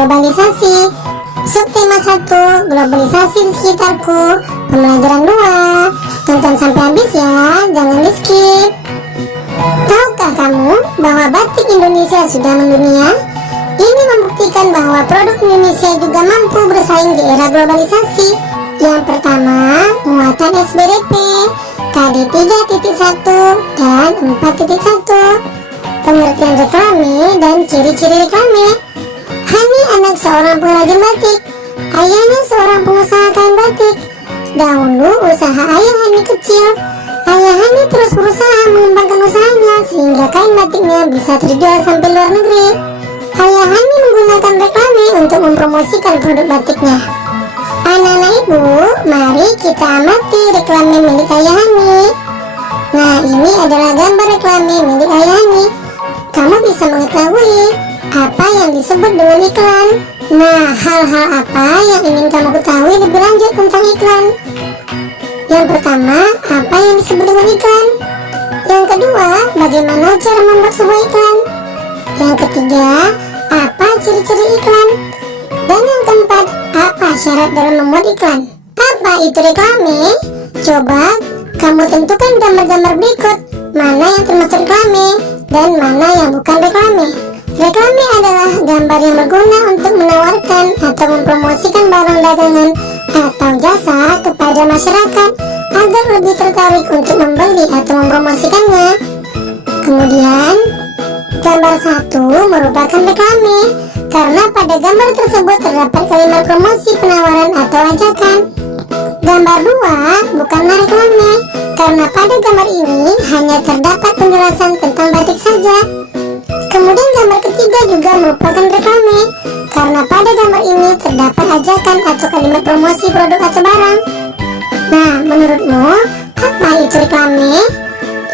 globalisasi. Subtema 1, globalisasi di sekitarku. Pembelajaran 2, tonton sampai habis ya, jangan di skip. Tahukah kamu bahwa batik Indonesia sudah mendunia? Ini membuktikan bahwa produk Indonesia juga mampu bersaing di era globalisasi. Yang pertama, muatan SBRP, KD 3.1 dan 4.1. Pengertian reklame dan ciri-ciri reklame. Hani anak seorang pengrajin batik. Ayahnya seorang pengusaha kain batik. Dahulu usaha ayah Hani kecil. Ayah Hani terus berusaha mengembangkan usahanya sehingga kain batiknya bisa terjual sampai luar negeri. Ayah Hani menggunakan reklame untuk mempromosikan produk batiknya. Anak-anak ibu, mari kita amati reklame milik ayah Hani. Nah, ini adalah gambar reklame milik ayah Hani. Kamu bisa mengetahui apa yang disebut dengan iklan. Nah, hal-hal apa yang ingin kamu ketahui lebih lanjut tentang iklan? Yang pertama, apa yang disebut dengan iklan? Yang kedua, bagaimana cara membuat sebuah iklan? Yang ketiga, apa ciri-ciri iklan? Dan yang keempat, apa syarat dalam membuat iklan? Apa itu reklame? Coba kamu tentukan gambar-gambar berikut. Mana yang termasuk reklame dan mana yang bukan reklame. Reklame adalah gambar yang berguna untuk menawarkan atau mempromosikan barang dagangan atau jasa kepada masyarakat agar lebih tertarik untuk membeli atau mempromosikannya. Kemudian, gambar 1 merupakan reklame karena pada gambar tersebut terdapat kalimat promosi, penawaran atau ajakan. Gambar 2 bukanlah reklame karena pada gambar ini hanya terdapat penjelasan tentang batik saja. Kemudian gambar ketiga juga merupakan reklame karena pada gambar ini terdapat ajakan atau kalimat promosi produk atau barang. Nah, menurutmu apa itu reklame?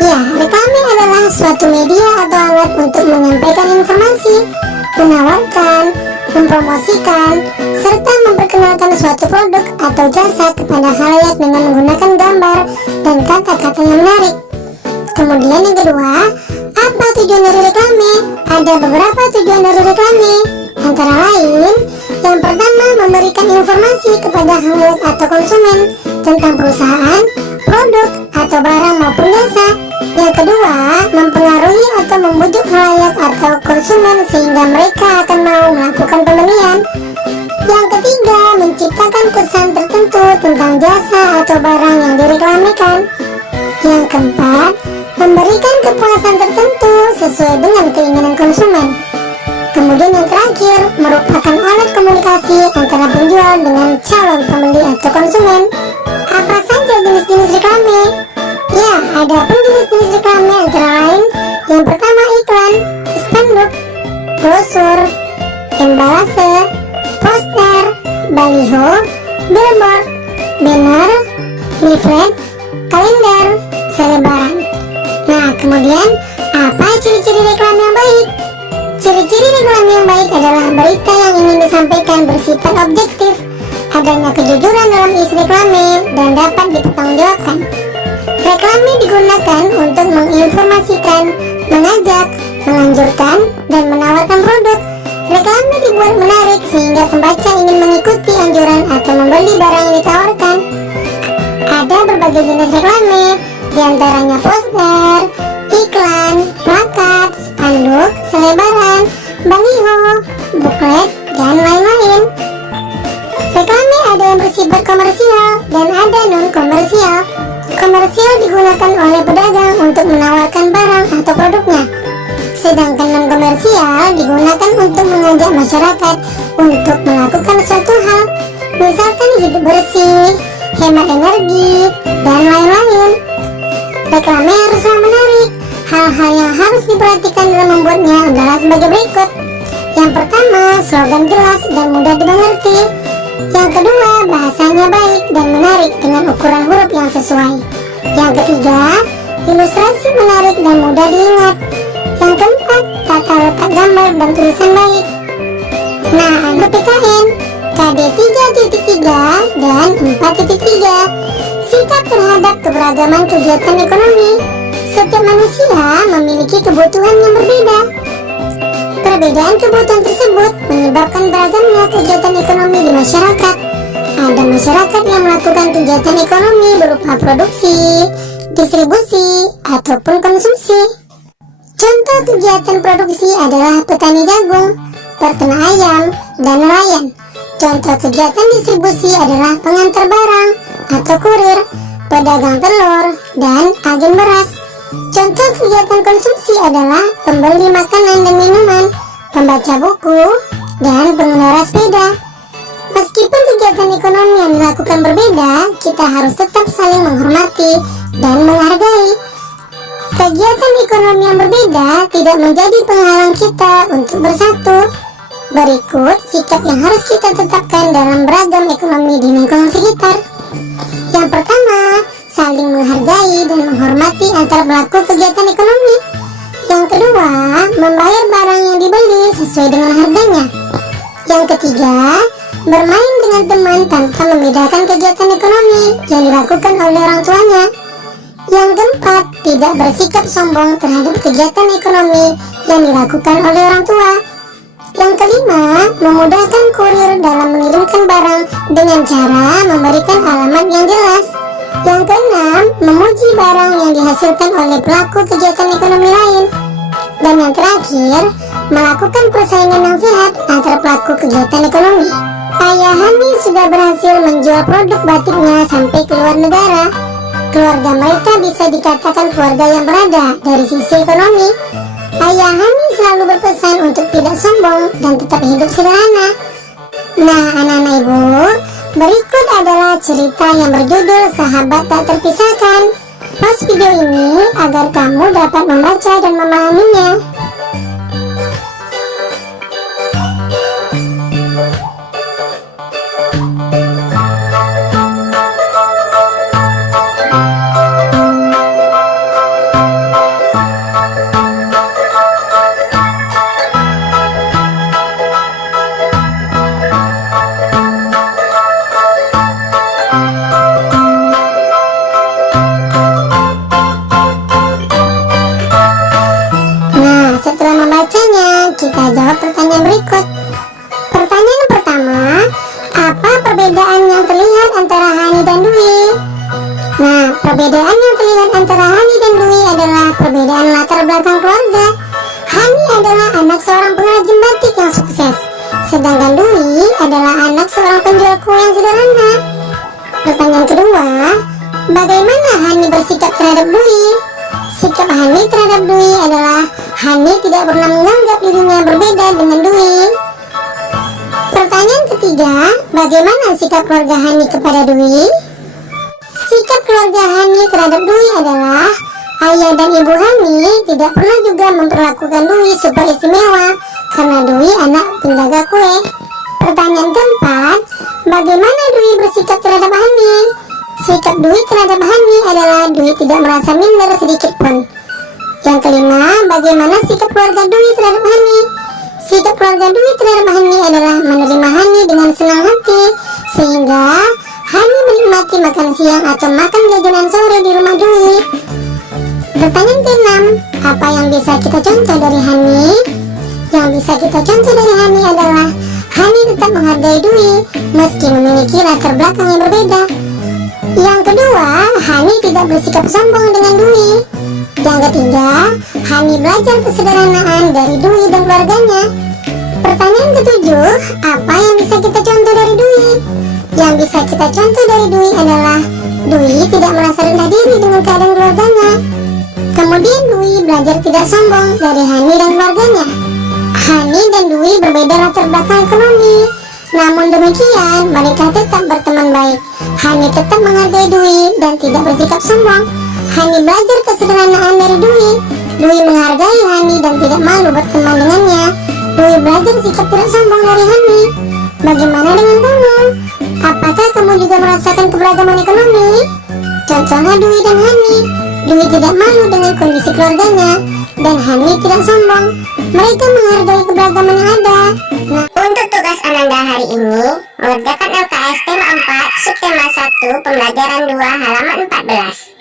Ya, reklame adalah suatu media atau alat untuk menyampaikan informasi, menawarkan, mempromosikan, serta memperkenalkan suatu produk atau jasa kepada khalayak dengan menggunakan gambar dan kata-kata yang menarik. Kemudian yang kedua, apa tujuan dari reklame? Ada beberapa tujuan dari reklame, antara lain, yang pertama memberikan informasi kepada khalayak atau konsumen tentang perusahaan, produk, atau barang maupun jasa. Yang kedua, mempengaruhi atau membujuk khalayak atau konsumen sehingga mereka akan mau melakukan pembelian. Yang ketiga, menciptakan kesan tertentu tentang jasa atau barang yang direklamikan. Yang keempat, memberikan kepuasan tertentu sesuai dengan keinginan konsumen. Kemudian yang terakhir, merupakan alat komunikasi antara penjual dengan calon pembeli atau konsumen. Apa saja jenis-jenis reklame? Ya, ada pun jenis-jenis reklame antara lain. Yang pertama, iklan, spanduk, brosur, embalase, poster, baliho, billboard, banner, leaflet, kalender, selebaran. Nah, kemudian apa ciri-ciri reklame yang baik? Ciri-ciri reklame yang baik adalah berita yang ingin disampaikan bersifat objektif, adanya kejujuran dalam isi reklame, dan dapat dipertanggungjawabkan. Reklame digunakan untuk menginformasikan, mengajak, menganjurkan, dan menawarkan produk. Reklame dibuat menarik sehingga pembaca ingin mengikuti anjuran atau membeli barang yang ditawarkan. Ada berbagai jenis reklame, diantaranya poster, iklan, plakat, spanduk, selebaran, baliho, buklet, dan lain-lain. Reklame ada yang bersifat komersial dan ada non-komersial. Komersial digunakan oleh pedagang untuk menawarkan barang atau produknya. Sedangkan non-komersial digunakan untuk mengajak masyarakat untuk melakukan suatu hal, misalkan hidup bersih, hemat energi, dan lain-lain. Reklame haruslah menarik. Hal-hal yang harus diperhatikan dalam membuatnya adalah sebagai berikut. Yang pertama, slogan jelas dan mudah dimengerti. Yang kedua, bahasanya baik dan menarik dengan ukuran huruf yang sesuai. Yang ketiga, ilustrasi menarik dan mudah diingat. Yang keempat, tata letak gambar dan tulisan baik. Nah, ada PKN, KD 3.3 dan 4.3. Sikap terhadap keberagaman kegiatan ekonomi. Setiap manusia memiliki kebutuhan yang berbeda. Perbedaan kebutuhan tersebut menyebabkan beragamnya kegiatan ekonomi di masyarakat. Ada masyarakat yang melakukan kegiatan ekonomi berupa produksi, distribusi, ataupun konsumsi. Contoh kegiatan produksi adalah petani jagung, peternak ayam, dan nelayan. Contoh kegiatan distribusi adalah pengantar barang atau kurir, pedagang telur, dan agen beras. Contoh kegiatan konsumsi adalah pembeli makanan dan minuman, pembaca buku, dan pengendara sepeda. Meskipun kegiatan ekonomi yang dilakukan berbeda, kita harus tetap saling menghormati dan menghargai. Kegiatan ekonomi yang berbeda tidak menjadi penghalang kita untuk bersatu. Berikut sikap yang harus kita tetapkan dalam beragam ekonomi di lingkungan sekitar. Yang pertama, saling menghargai dan menghormati antar pelaku kegiatan ekonomi. Yang kedua, membayar barang yang dibeli sesuai dengan harganya. Yang ketiga, bermain dengan teman tanpa membedakan kegiatan ekonomi yang dilakukan oleh orang tuanya. Yang keempat, tidak bersikap sombong terhadap kegiatan ekonomi yang dilakukan oleh orang tua. Yang kelima, memudahkan kurir dalam mengirimkan barang dengan cara memberikan alamat yang jelas. Yang keenam, memuji barang yang dihasilkan oleh pelaku kegiatan ekonomi lain. Dan yang terakhir, melakukan persaingan yang sehat antara pelaku kegiatan ekonomi. Ayah Hani sudah berhasil menjual produk batiknya sampai ke luar negara. Keluarga mereka bisa dikatakan keluarga yang berada dari sisi ekonomi. Ayah Hani selalu berpesan untuk tidak sombong dan tetap hidup sederhana. Nah, anak-anak ibu, berikut adalah cerita yang berjudul Sahabat Tak Terpisahkan. Pause video ini agar kamu dapat membaca dan memahaminya. Kita jawab pertanyaan berikut. Pertanyaan pertama, apa perbedaan yang terlihat antara Hani dan Dwi? Nah, perbedaan yang terlihat antara Hani dan Dwi adalah perbedaan latar belakang keluarga. Hani adalah anak seorang pengrajin batik yang sukses, sedangkan Dwi adalah anak seorang penjual kue yang sederhana. Pertanyaan kedua, bagaimana Hani bersikap terhadap Dwi? Sikap Hani terhadap Dwi adalah Hani tidak pernah menganggap dirinya berbeda dengan Dwi. Pertanyaan ketiga, bagaimana sikap keluarga Hani kepada Dwi? Sikap keluarga Hani terhadap Dwi adalah ayah dan ibu Hani tidak pernah juga memperlakukan Dwi super istimewa karena Dwi anak penjaga kue. Pertanyaan keempat, bagaimana Dwi bersikap terhadap Hani? Sikap Dwi terhadap Hani adalah Dwi tidak merasa minder sedikit pun. Yang kelima, bagaimana sikap keluarga Dwi terhadap Hani? Sikap keluarga Dwi terhadap Hani adalah menerima Hani dengan senang hati, sehingga Hani menikmati makan siang atau makan jajanan sore di rumah Dwi. Pertanyaan keenam, apa yang bisa kita contoh dari Hani? Yang bisa kita contoh dari Hani adalah Hani tetap menghargai Dwi meski memiliki latar belakang yang berbeda. Yang kedua, Hani tidak bersikap sombong dengan Dwi. Yang ketiga, Hani belajar kesederhanaan dari Dwi dan keluarganya. Pertanyaan ketujuh, apa yang bisa kita contoh dari Dwi? Yang bisa kita contoh dari Dwi adalah Dwi tidak merasa rendah diri dengan keadaan keluarganya. Kemudian Dwi belajar tidak sombong dari Hani dan keluarganya. Hani dan Dwi berbeda latar belakang ekonomi, namun demikian mereka tetap berteman baik. Hani tetap menghargai Dwi dan tidak bersikap sombong. Hani belajar kesederhanaan dari Dwi. Dwi menghargai Hani dan tidak malu berteman dengannya. Dwi belajar sikap tidak sombong dari Hani. Bagaimana dengan kamu? Apakah kamu juga merasakan keberagaman ekonomi? Contohnya Dwi dan Hani. Dwi tidak malu dengan kondisi keluarganya dan Hani tidak sombong. Mereka menghargai keberagaman yang ada. Untuk tugas Ananda hari ini, mengerjakan LKS tema 4, subtema 1, pembelajaran 2, halaman 14.